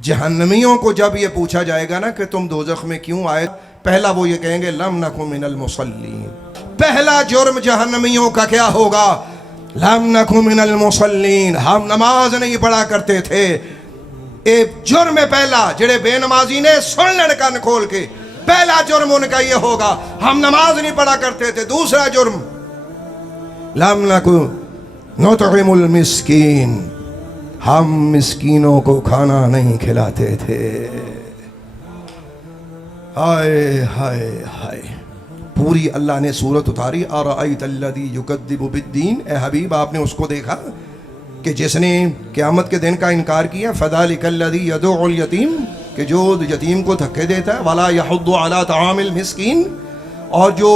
जहन्नमियों को जब ये पूछा जाएगा ना कि तुम दोज़ख में क्यों आए, पहला वो ये कहेंगे लम नकु मिनल मुसल्लीन। पहला जुर्म जहन्नमियों का क्या होगा? लम नकु मिनल मुसल्लीन, हम नमाज नहीं पढ़ा करते थे। एक जुर्म है पहला, जेड़े बेनमाजी ने सुन लेन कान खोल के, पहला जुर्म उनका ये होगा, हम नमाज नहीं पढ़ा करते थे। दूसरा जुर्म लम नकु नुतइमुल मिस्कीन, हम मिस्कीनों को खाना नहीं खिलाते थे। हाय हाय हाय, पूरी अल्लाह ने सूरत उतारी। अरअयतल्लज़ी युकद्दिबु बिद्दीन, ए हबीब आपने उसको देखा कि जिसने क़यामत के दिन का इनकार किया। फ़ज़ालिकल्लज़ी यदउल यतीम, कि जो यतीम को धक्के देता है। वला यहुद्दु अला तआमिल मिस्कीन, और जो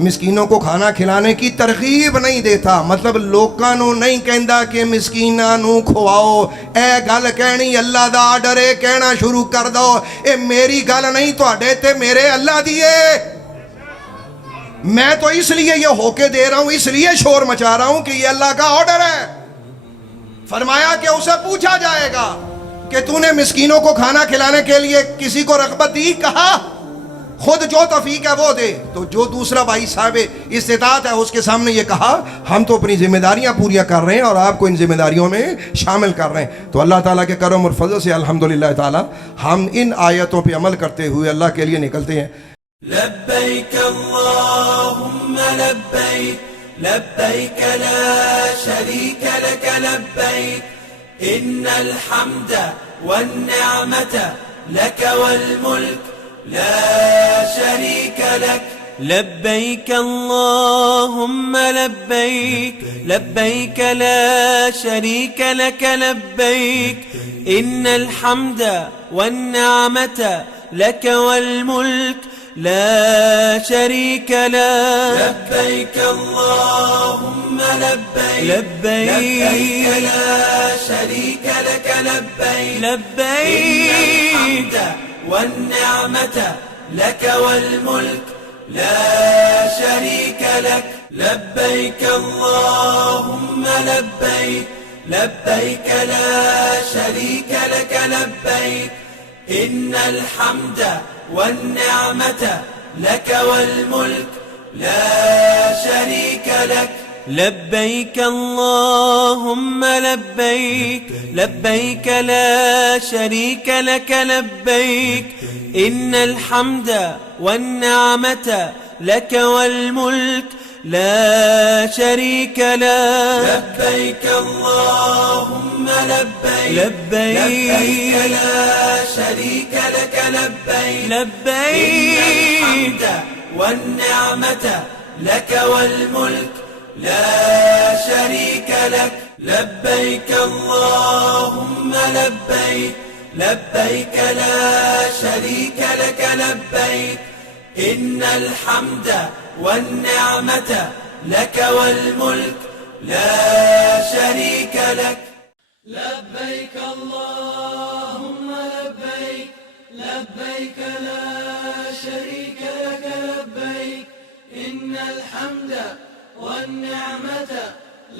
मिस्कीनों को खाना खिलाने की तरगीब नहीं देता। मतलब लोकां नूं नहीं कहता कि मिस्कीनां नूं खवाओ, ए गल कहनी अल्लाह दा आर्डर है, कहना शुरू कर दो ए मेरी गल नहीं, तुहाडे ते मेरे अल्लाह दी है। मैं तो इसलिए ये होके दे रहा हूं, इसलिए शोर मचा रहा हूं कि ये अल्लाह का ऑर्डर है। फरमाया कि उसे पूछा जाएगा कि तूने मिस्कीनों को खाना खिलाने के लिए किसी को रग़बत दी? कहा खुद जो तौफीक है वो दे। तो जो दूसरा भाई साहब इस्तिताअत है उसके सामने ये कहा, हम तो अपनी जिम्मेदारियां पूरी कर रहे हैं और आपको इन जिम्मेदारियों में शामिल कर रहे हैं। तो अल्लाह ताला के करम और फजल से अल्हम्दुलिल्लाह ताला हम इन आयतों पे अमल करते हुए अल्लाह के लिए निकलते हैं। लब्बैक अल्लाहुम्मा लब्बैक, लब्बैक ला शरीक लक लब्बैक, इन्नल हम्द वन निअमत लक वल मुल्क ला शरीक लक। लब्बैक अल्लाहुम्मा लब्बैक, लब्बैक ला शरीक लक लब्बैक, इन्नल हम्द वन निअमत लक वल मुल्क ला शरीक लक। लब्बैक अल्लाहुम्मा लब्बैक, लब्बैक ला शरीक लक लब्बैक, लब्बैक والنعمة لك والملك لا شريك لك। لبيك اللهم لبيك، لبيك لا شريك لك لبيك، إن الحمد والنعمة لك والملك لا شريك لك। لبيك اللهم لبيك، لبيك لا شريك لك لبيك، إن الحمد والنعمة لك والملك لا شريك لك। لبيك اللهم لبيك، لبيك لا شريك لك لبيك، لبيك إن الحمد والنعمة لك والملك لا شريك لك। لبيك اللهم لبيك، لبيك لا شريك لك لبيك، إن الحمد والنعمة لك والملك لا شريك لك। لبيك اللهم لبيك، لبيك لا شريك لك لبيك، إن الحمد والنعمة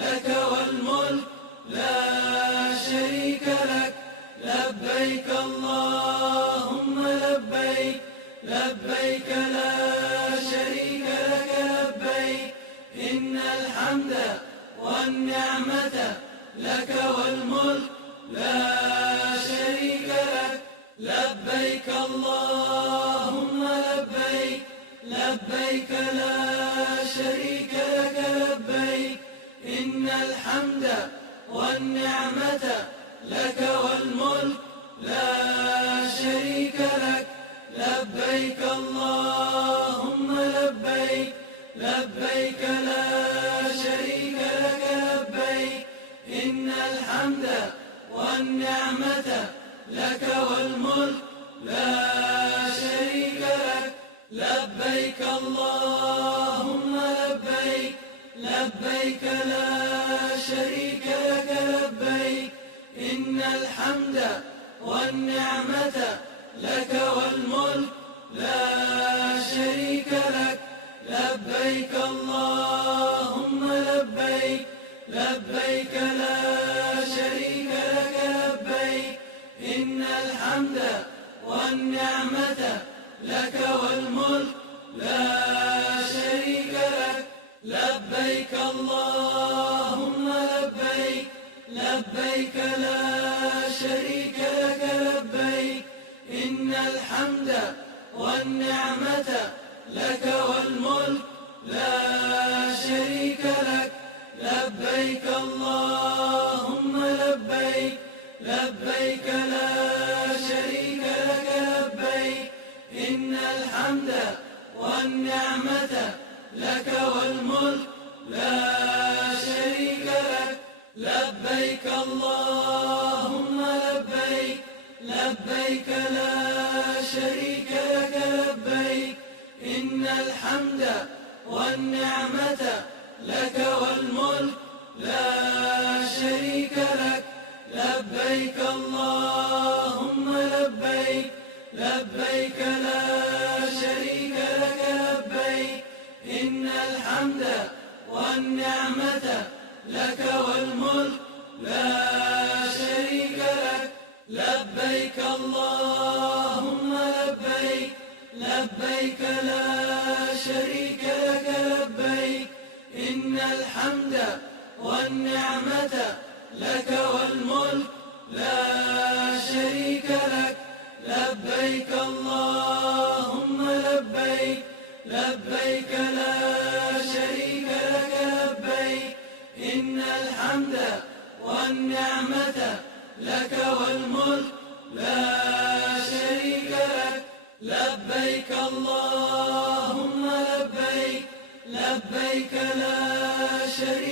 لك والملك لا شريك لك। لبيك اللهم لبيك، لبيك لا شريك لك لبيك، إن الحمد والنعمة لك والملك لا شريك لك। لبيك اللهم لبيك، لبيك لا شريك لك لبيك، إن الحمد والنعمة لك والملك لا شريك لك। لبيك اللهم لبيك، لبيك لا شريك لك لبيك، إن الحمد والنعمة لك والملك لا شريك لك। لبيك اللهم لبيك، لبيك لا شريك لك لبيك، إن الحمد والنعمة لك والملك لا شريك لك। لبيك اللهم لبيك، لبيك لا شريك لك لبيك، إن الحمد والنعمة لك والملك لا شريك لك لبيك اللهم لبيك لبيك لا شريك لك لبيك إن الحمد والنعمة لك والملك لا شريك لك لبيك اللهم لبيك لبيك لا شريك لك لبيك إن الحمد والنعمة لك والملك لا شريك لك لبيك اللهم لبيك لبيك لا شريك لك لبيك إن الحمد والنعمة لك والملك لا شريك لك لبيك اللهم لبيك لبيك لا شريك لك لبيك إن الحمد والنعمة لك والملك لا شريك لك لبيك اللهم لبيك لبيك لا شريك لك لبيك إن الحمد والنعمة لك والملك لا شريك لك لبيك اللهم لبيك لبيك لا شريك لك لبيك إن الحمد والنعمة لك والملك لا شريك لك لبيك اللهم لبيك لبيك لا شريك